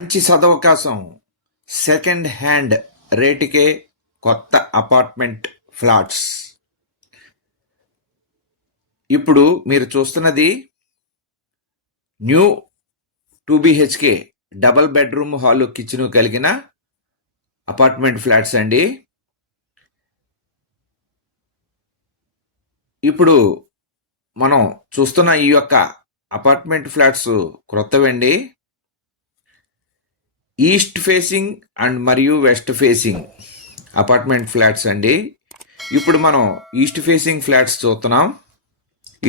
మంచి సదవకాశం. Second hand రేటుకే కొత్త అపార్ట్మెంట్ ఫ్లాట్స్. ఇప్పుడు మీరు చూస్తున్నది new 2 BHK double bedroom hall kitchen కలిగిన అపార్ట్మెంట్ ఫ్లాట్స్ అండి. ఇప్పుడు మనం చూస్తున్న ఈ యొక్క అపార్ట్మెంట్ ఫ్లాట్స్ క్రొత్తవండి. ఈస్ట్ ఫేసింగ్ అండ్ మరియు వెస్ట్ ఫేసింగ్ అపార్ట్మెంట్ ఫ్లాట్స్ అండి. ఇప్పుడు మనం ఈస్ట్ ఫేసింగ్ ఫ్లాట్స్ చూస్తున్నాం.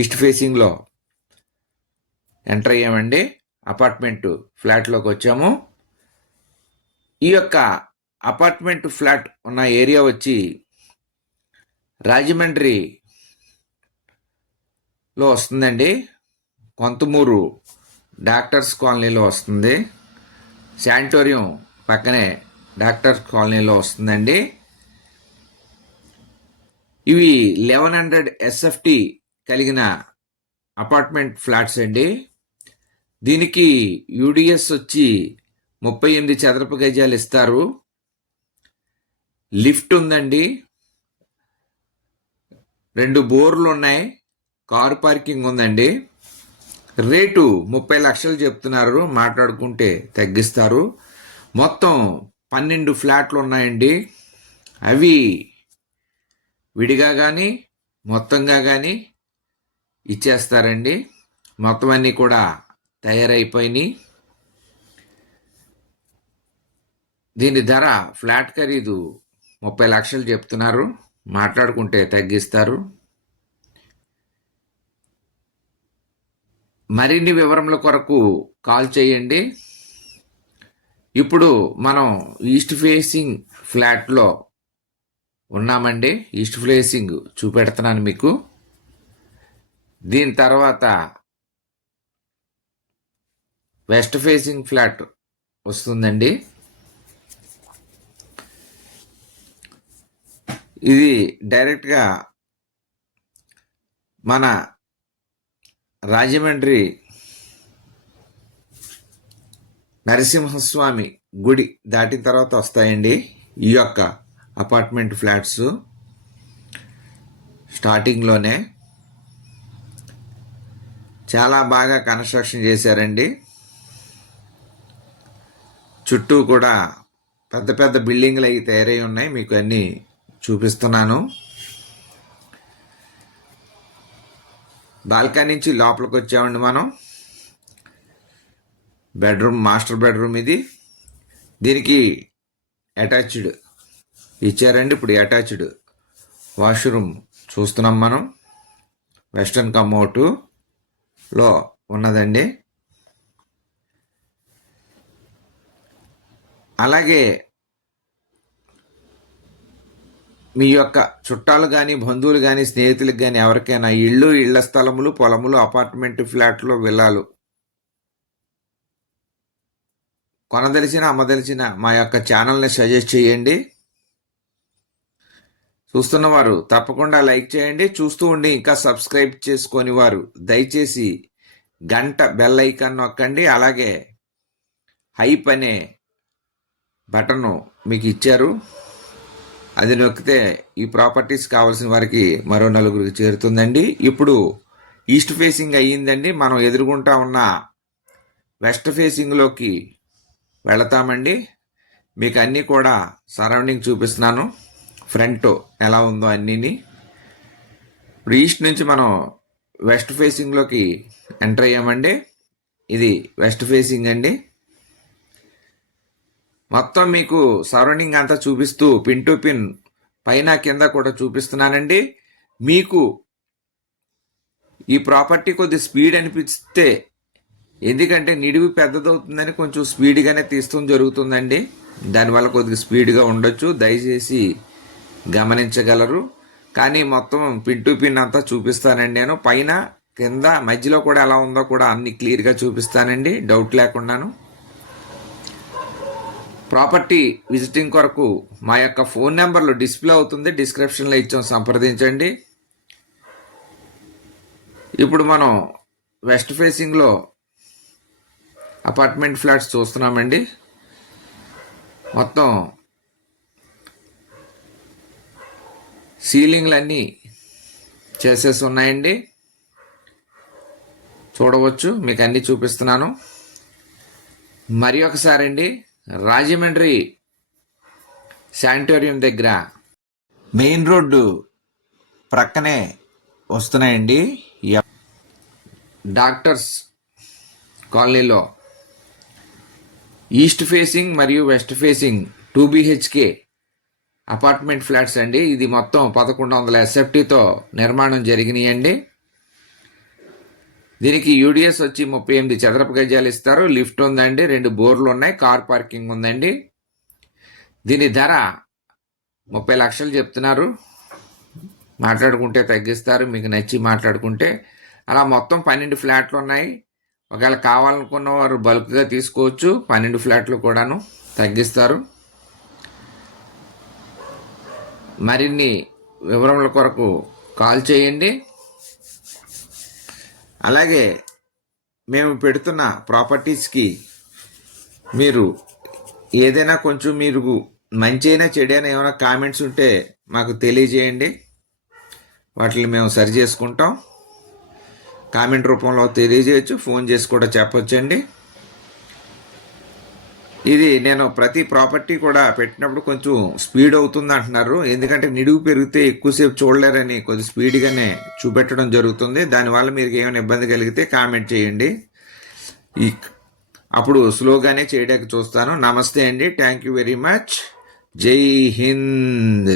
ఈస్ట్ ఫేసింగ్లో ఎంటర్ అయ్యామండి. అపార్ట్మెంట్ ఫ్లాట్లోకి వచ్చాము. ఈ యొక్క అపార్ట్మెంట్ ఫ్లాట్ ఉన్న ఏరియా వచ్చి రాజమండ్రిలో వస్తుందండి. కొంతమూరు డాక్టర్స్ కాలనీలో వస్తుంది. శానిటోరియం పక్కనే డాక్టర్స్ కాలనీలో వస్తుందండి. ఇవి 1100 SFT కలిగిన అపార్ట్మెంట్ ఫ్లాట్స్ అండి. దీనికి యూడిఎస్ వచ్చి 38 చదరపు గజాలు ఇస్తారు. లిఫ్ట్ ఉందండి. 2 బోర్లు ఉన్నాయి. కారు పార్కింగ్ ఉందండి. రేటు 30 లక్షలు చెప్తున్నారు. మాట్లాడుకుంటే తగ్గిస్తారు. మొత్తం 12 ఫ్లాట్లు ఉన్నాయండి. అవి విడిగా కానీ మొత్తంగా కానీ ఇచ్చేస్తారండి. మొత్తం అన్నీ కూడా తయారైపోయినాయి. దీని ధర ఫ్లాట్ ఖరీదు 30 లక్షలు చెప్తున్నారు. మాట్లాడుకుంటే తగ్గిస్తారు. మరిన్ని వివరముల కొరకు కాల్ చేయండి. ఇప్పుడు మనం ఈస్ట్ ఫేసింగ్ ఫ్లాట్లో ఉన్నామండి. ఈస్ట్ ఫేసింగ్ చూపెడుతున్నాను మీకు. దీని తర్వాత వెస్ట్ ఫేసింగ్ ఫ్లాట్ వస్తుందండి. ఇది డైరెక్ట్గా మన రాజమండ్రి నరసింహస్వామి గుడి దాటిన తర్వాత వస్తాయండి ఈ యొక్క అపార్ట్మెంట్ ఫ్లాట్స్. స్టార్టింగ్లోనే చాలా బాగా కన్స్ట్రక్షన్ చేశారండి. చుట్టూ కూడా పెద్ద పెద్ద బిల్డింగ్లు అవి తయారై ఉన్నాయి. మీకు అన్నీ చూపిస్తున్నాను. బాల్కనీ నుంచి లోపలికి వచ్చామండి మనం. బెడ్రూమ్, మాస్టర్ బెడ్రూమ్ ఇది. దీనికి అటాచ్డ్ ఇచ్చారండి. ఇప్పుడు అటాచ్డ్ వాష్రూమ్ చూస్తున్నాం మనం. వెస్టర్న్ కమోటులో ఉన్నదండి. అలాగే మీ యొక్క చుట్టాలు కానీ బంధువులు కానీ స్నేహితులకు కానీ ఎవరికైనా ఇళ్ళు, ఇళ్ల స్థలములు, పొలములు, అపార్ట్మెంట్ ఫ్లాట్లు, విల్లాలు కొనదలిచిన అమ్మదలిచిన మా యొక్క ఛానల్ని సజెస్ట్ చేయండి. చూస్తున్నవారు తప్పకుండా లైక్ చేయండి. చూస్తూ ఉండి ఇంకా సబ్స్క్రైబ్ చేసుకొని వారు దయచేసి గంట బెల్ ఐకాన్ నొక్కండి. అలాగే హైప్ అనే బటన్ మీకు ఇచ్చారు, అది నొక్కితే ఈ ప్రాపర్టీస్ కావాల్సిన వారికి మరో నలుగురికి చేరుతుందండి. ఇప్పుడు ఈస్ట్ ఫేసింగ్ అయ్యిందండి. మనం ఎదురుగుంటా ఉన్న వెస్ట్ ఫేసింగ్లోకి వెళతామండి. మీకు అన్నీ కూడా సరౌండింగ్ చూపిస్తున్నాను. ఫ్రంట్ ఎలా ఉందో అన్నీని. ఇప్పుడు ఈస్ట్ నుంచి మనం వెస్ట్ ఫేసింగ్లోకి ఎంటర్ అయ్యామండి. ఇది వెస్ట్ ఫేసింగ్ అండి. మొత్తం మీకు సరౌండింగ్ అంతా చూపిస్తూ పిన్ టు పిన్ పైన కింద కూడా చూపిస్తున్నానండి. మీకు ఈ ప్రాపర్టీ కొద్ది స్పీడ్ అనిపిస్తే, ఎందుకంటే నిడివి పెద్దదవుతుందని కొంచెం స్పీడ్గానే తీస్తూ జరుగుతుందండి. దానివల్ల కొద్దిగా స్పీడ్గా ఉండొచ్చు, దయచేసి గమనించగలరు. కానీ మొత్తం పిన్ టు పిన్ అంతా చూపిస్తానండి నేను. పైన కింద మధ్యలో కూడా ఎలా ఉందో కూడా అన్ని క్లియర్గా చూపిస్తానండి, డౌట్ లేకుండాను. ప్రాపర్టీ విజిటింగ్ కొరకు మా యొక్క ఫోన్ నెంబర్లు డిస్ప్లే అవుతుంది, డిస్క్రిప్షన్లో ఇచ్చాం, సంప్రదించండి. ఇప్పుడు మనం వెస్ట్ ఫేసింగ్లో అపార్ట్మెంట్ ఫ్లాట్స్ చూస్తున్నామండి. మొత్తం సీలింగ్లన్నీ చేసేసి ఉన్నాయండి. చూడవచ్చు, మీకు అన్నీ చూపిస్తున్నాను. మరి ఒకసారి అండి, రాజమండ్రి శానిటోరియం దగ్గర మెయిన్ రోడ్డు ప్రక్కనే వస్తున్నాయండి. డాక్టర్స్ కాలనీలో ఈస్ట్ ఫేసింగ్ మరియు west facing 2 BHK apartment flats అండి. ఇది మొత్తం 1100 SFTతో నిర్మాణం జరిగినాయండి. దీనికి యూడిఎస్ వచ్చి 38 చదరపు గజాలు ఇస్తారు. లిఫ్ట్ ఉందండి, 2 బోర్లు ఉన్నాయి, కార్ పార్కింగ్ ఉందండి. దీని ధర 30 లక్షలు చెప్తున్నారు. మాట్లాడుకుంటే తగ్గిస్తారు, మీకు నచ్చి మాట్లాడుకుంటే. అలా మొత్తం 12 ఫ్లాట్లు ఉన్నాయి. ఒకవేళ కావాలనుకున్న వారు బల్క్గా తీసుకోవచ్చు. 12 ఫ్లాట్లు కూడాను తగ్గిస్తారు. మరిన్ని వివరముల కొరకు కాల్ చేయండి. అలాగే మేము పెడుతున్న ప్రాపర్టీస్కి మీరు ఏదైనా కొంచెం మీరు మంచైనా చెడైనా ఏమైనా కామెంట్స్ ఉంటే మాకు తెలియజేయండి. వాటిని మేము సరి చేసుకుంటాం. కామెంట్ రూపంలో తెలియజేయచ్చు, ఫోన్ చేసి కూడా చెప్పొచ్చండి. ఇది నేను ప్రతి ప్రాపర్టీ కూడా పెట్టినప్పుడు కొంచెం స్పీడ్ అవుతుంది అంటున్నారు. ఎందుకంటే నిడుగు పెరిగితే ఎక్కువసేపు చూడలేరని కొద్ది స్పీడ్గానే చూపెట్టడం జరుగుతుంది. దానివల్ల మీరు ఏమైనా ఇబ్బంది కలిగితే కామెంట్ చేయండి. అప్పుడు స్లోగానే చేయడానికి చూస్తాను. నమస్తే అండి, థ్యాంక్ యూ వెరీ మచ్. జై హింద్.